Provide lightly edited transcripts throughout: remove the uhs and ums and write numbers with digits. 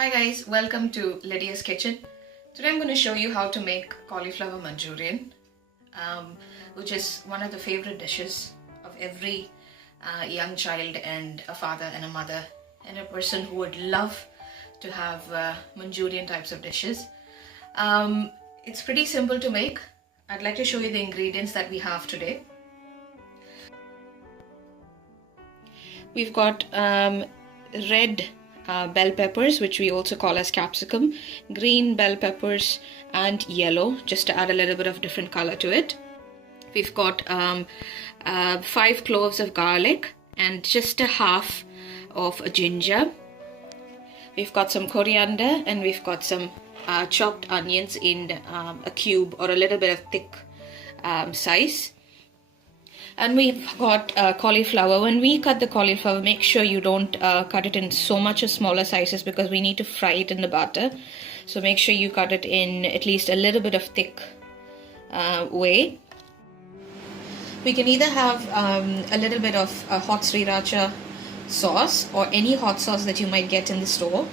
Hi guys, welcome to Lydia's Kitchen. Today I'm going to show you how to make cauliflower Manchurian, which is one of the favorite dishes of every young child and a father and a mother and a person who would love to have Manchurian types of dishes. It's pretty simple to make. I'd like to show you the ingredients that we have today. We've got red bell peppers, which we also call as capsicum, green bell peppers, and yellow, just to add a little bit of different color to it. We've got 5 cloves of garlic and just a half of a ginger. We've got some coriander and we've got some chopped onions in a cube or a little bit of thick size. And we've got cauliflower. When we cut the cauliflower, make sure you don't cut it in so much smaller sizes because we need to fry it in the batter. So make sure you cut it in at least a little bit of thick way. We can either have a little bit of hot sriracha sauce or any hot sauce that you might get in the store,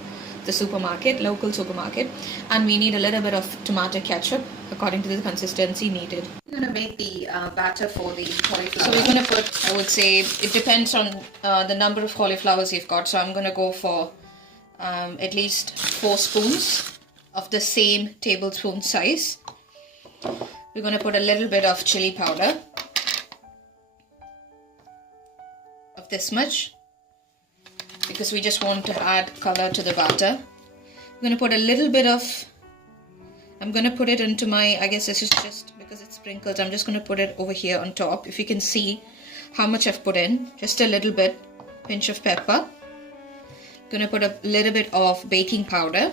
the supermarket, local supermarket, and we need a little bit of tomato ketchup according to the consistency needed. We're going to make the batter for the cauliflower. So we're going to put, I would say, it depends on the number of cauliflowers you've got. So I'm going to go for at least 4 spoons of the same tablespoon size. We're going to put a little bit of chili powder of this much, because we just want to add color to the batter. I'm going to put a little bit of, I'm going to put it into my, I guess this is just because it's sprinkled, I'm just going to put it over here on top. If you can see how much I've put in, just a little bit, pinch of pepper. I'm going to put a little bit of baking powder,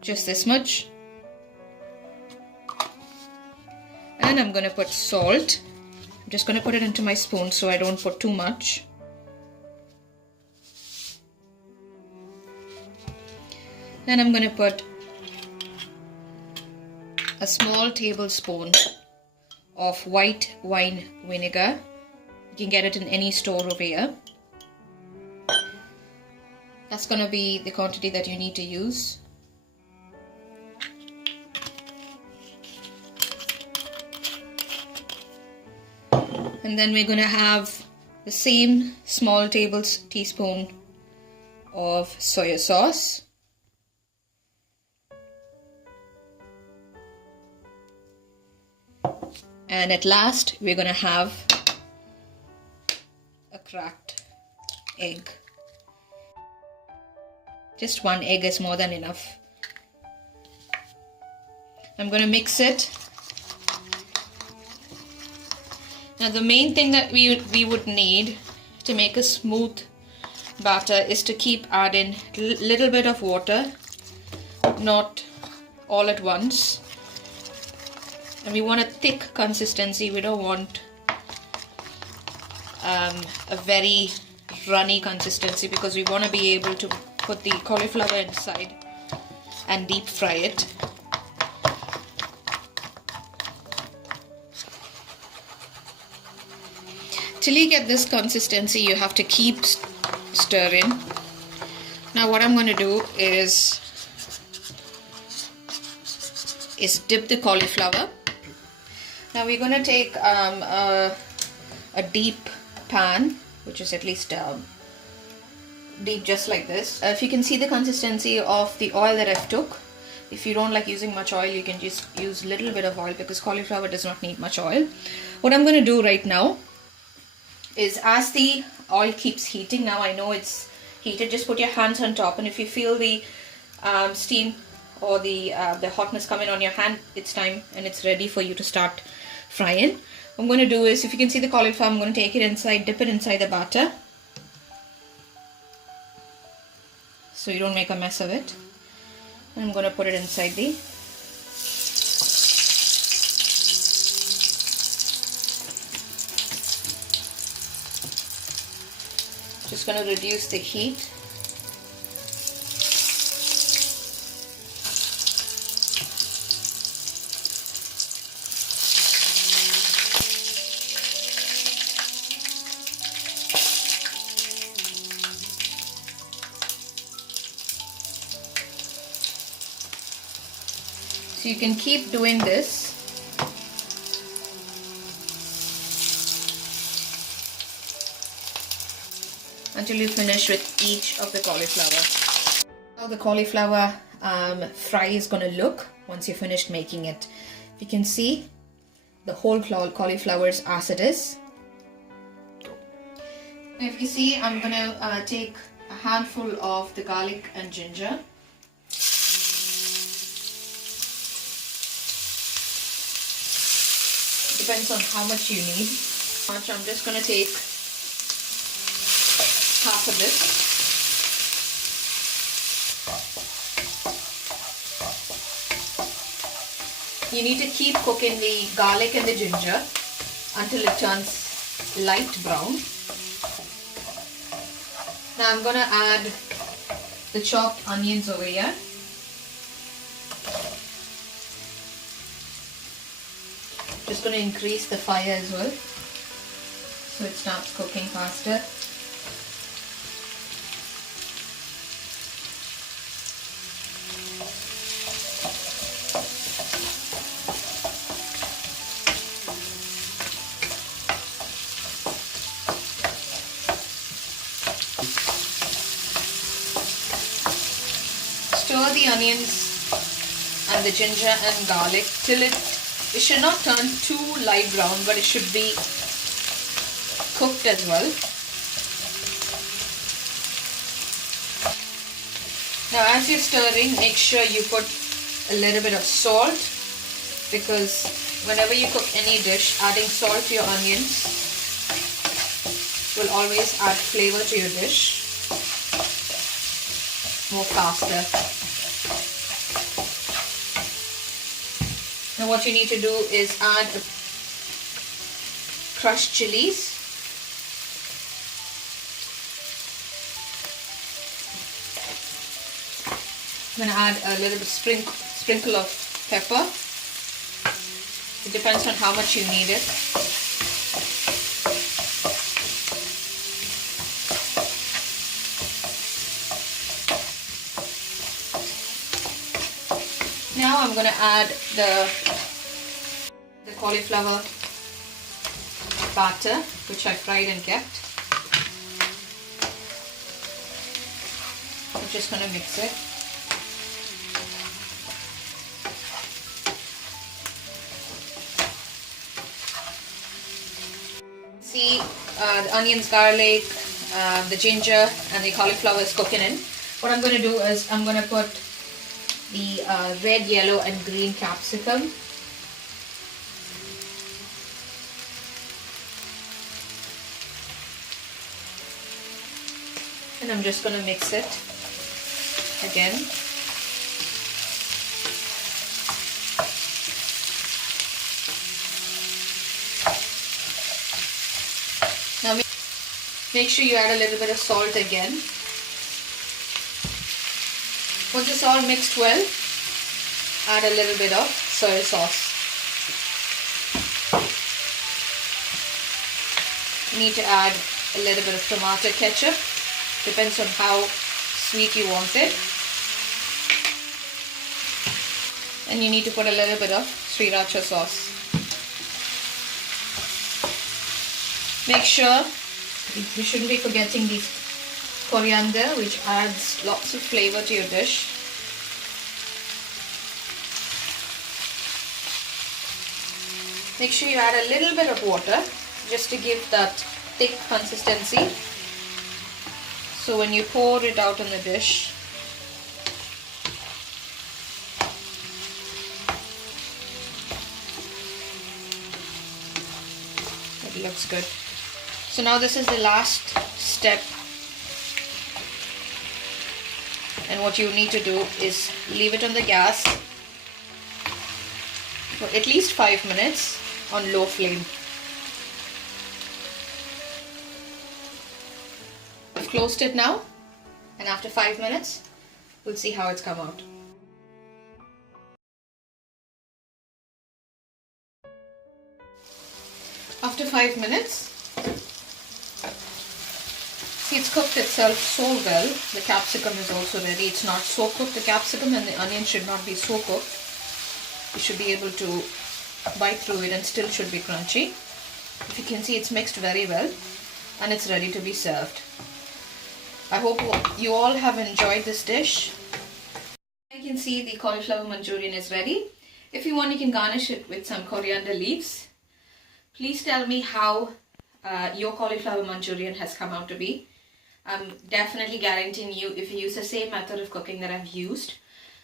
just this much. And I'm going to put salt. I'm just going to put it into my spoon so I don't put too much. Then I'm going to put a small tablespoon of white wine vinegar. You can get it in any store over here. That's going to be the quantity that you need to use. And then we're going to have the same small teaspoon of soy sauce. And at last, we're going to have a cracked egg. Just 1 egg is more than enough. I'm going to mix it. Now the main thing that we would need to make a smooth batter is to keep adding a little bit of water, not all at once. And we want a thick consistency. We don't want a very runny consistency, because we want to be able to put the cauliflower inside and deep fry it. Till you get this consistency, you have to keep stirring. Now what I'm going to do is dip the cauliflower. Now we're going to take a deep pan, which is at least deep, just like this. If you can see the consistency of the oil that I've took, if you don't like using much oil, you can just use a little bit of oil, because cauliflower does not need much oil. What I'm going to do right now is, as the oil keeps heating, now I know it's heated, just put your hands on top, and if you feel the steam or the hotness coming on your hand, it's time and it's ready for you to start frying. What I'm going to do is, if you can see the cauliflower, I'm going to take it inside, dip it inside the batter, so you don't make a mess of it. And I'm going to put it inside the just going to reduce the heat. So you can keep doing this until you finish with each of the cauliflower. How the cauliflower fry is going to look once you finished making it. You can see the whole cauliflower is as it is. Now if you see, I'm going to take a handful of the garlic and ginger. Depends on how much you need. I'm just going to take half of this. You need to keep cooking the garlic and the ginger until it turns light brown. Now I'm going to add the chopped onions over here. Just going to increase the fire as well so it starts cooking faster. Stir the onions and the ginger and garlic till it should not turn too light brown, but it should be cooked as well. Now as you're stirring, make sure you put a little bit of salt, because whenever you cook any dish, adding salt to your onions will always add flavor to your dish more faster. Now what you need to do is add crushed chilies. I'm going to add a little bit sprinkle of pepper. It depends on how much you need it. Now I'm going to add the cauliflower batter, which I fried and kept. I'm just going to mix it. See, the onions, garlic, the ginger and the cauliflower is cooking in. What I'm going to do is I'm going to put the red, yellow and green capsicum. And I'm just going to mix it again. Now make sure you add a little bit of salt again. Once it's all mixed well, add a little bit of soy sauce. You need to add a little bit of tomato ketchup. Depends on how sweet you want it. And you need to put a little bit of sriracha sauce. Make sure you shouldn't be forgetting the coriander, which adds lots of flavor to your dish. Make sure you add a little bit of water just to give that thick consistency. So when you pour it out on the dish, it looks good. So now this is the last step, and what you need to do is leave it on the gas for at least 5 minutes on low flame. I've closed it now, and after 5 minutes we'll see how it's come out. After 5 minutes, see, it's cooked itself so well. The capsicum is also ready. It's not so cooked, the capsicum and the onion should not be so cooked. You should be able to bite through it and still should be crunchy. If you can see, it's mixed very well and it's ready to be served. I hope you all have enjoyed this dish. You can see the cauliflower Manchurian is ready. If you want, you can garnish it with some coriander leaves. Please tell me how your cauliflower Manchurian has come out to be. I'm definitely guaranteeing you, if you use the same method of cooking that I've used,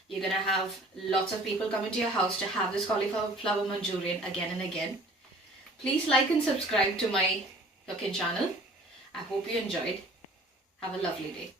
you're gonna have lots of people come into your house to have this cauliflower Manchurian again and again. Please like and subscribe to my cooking channel. I hope you enjoyed. Have a lovely day.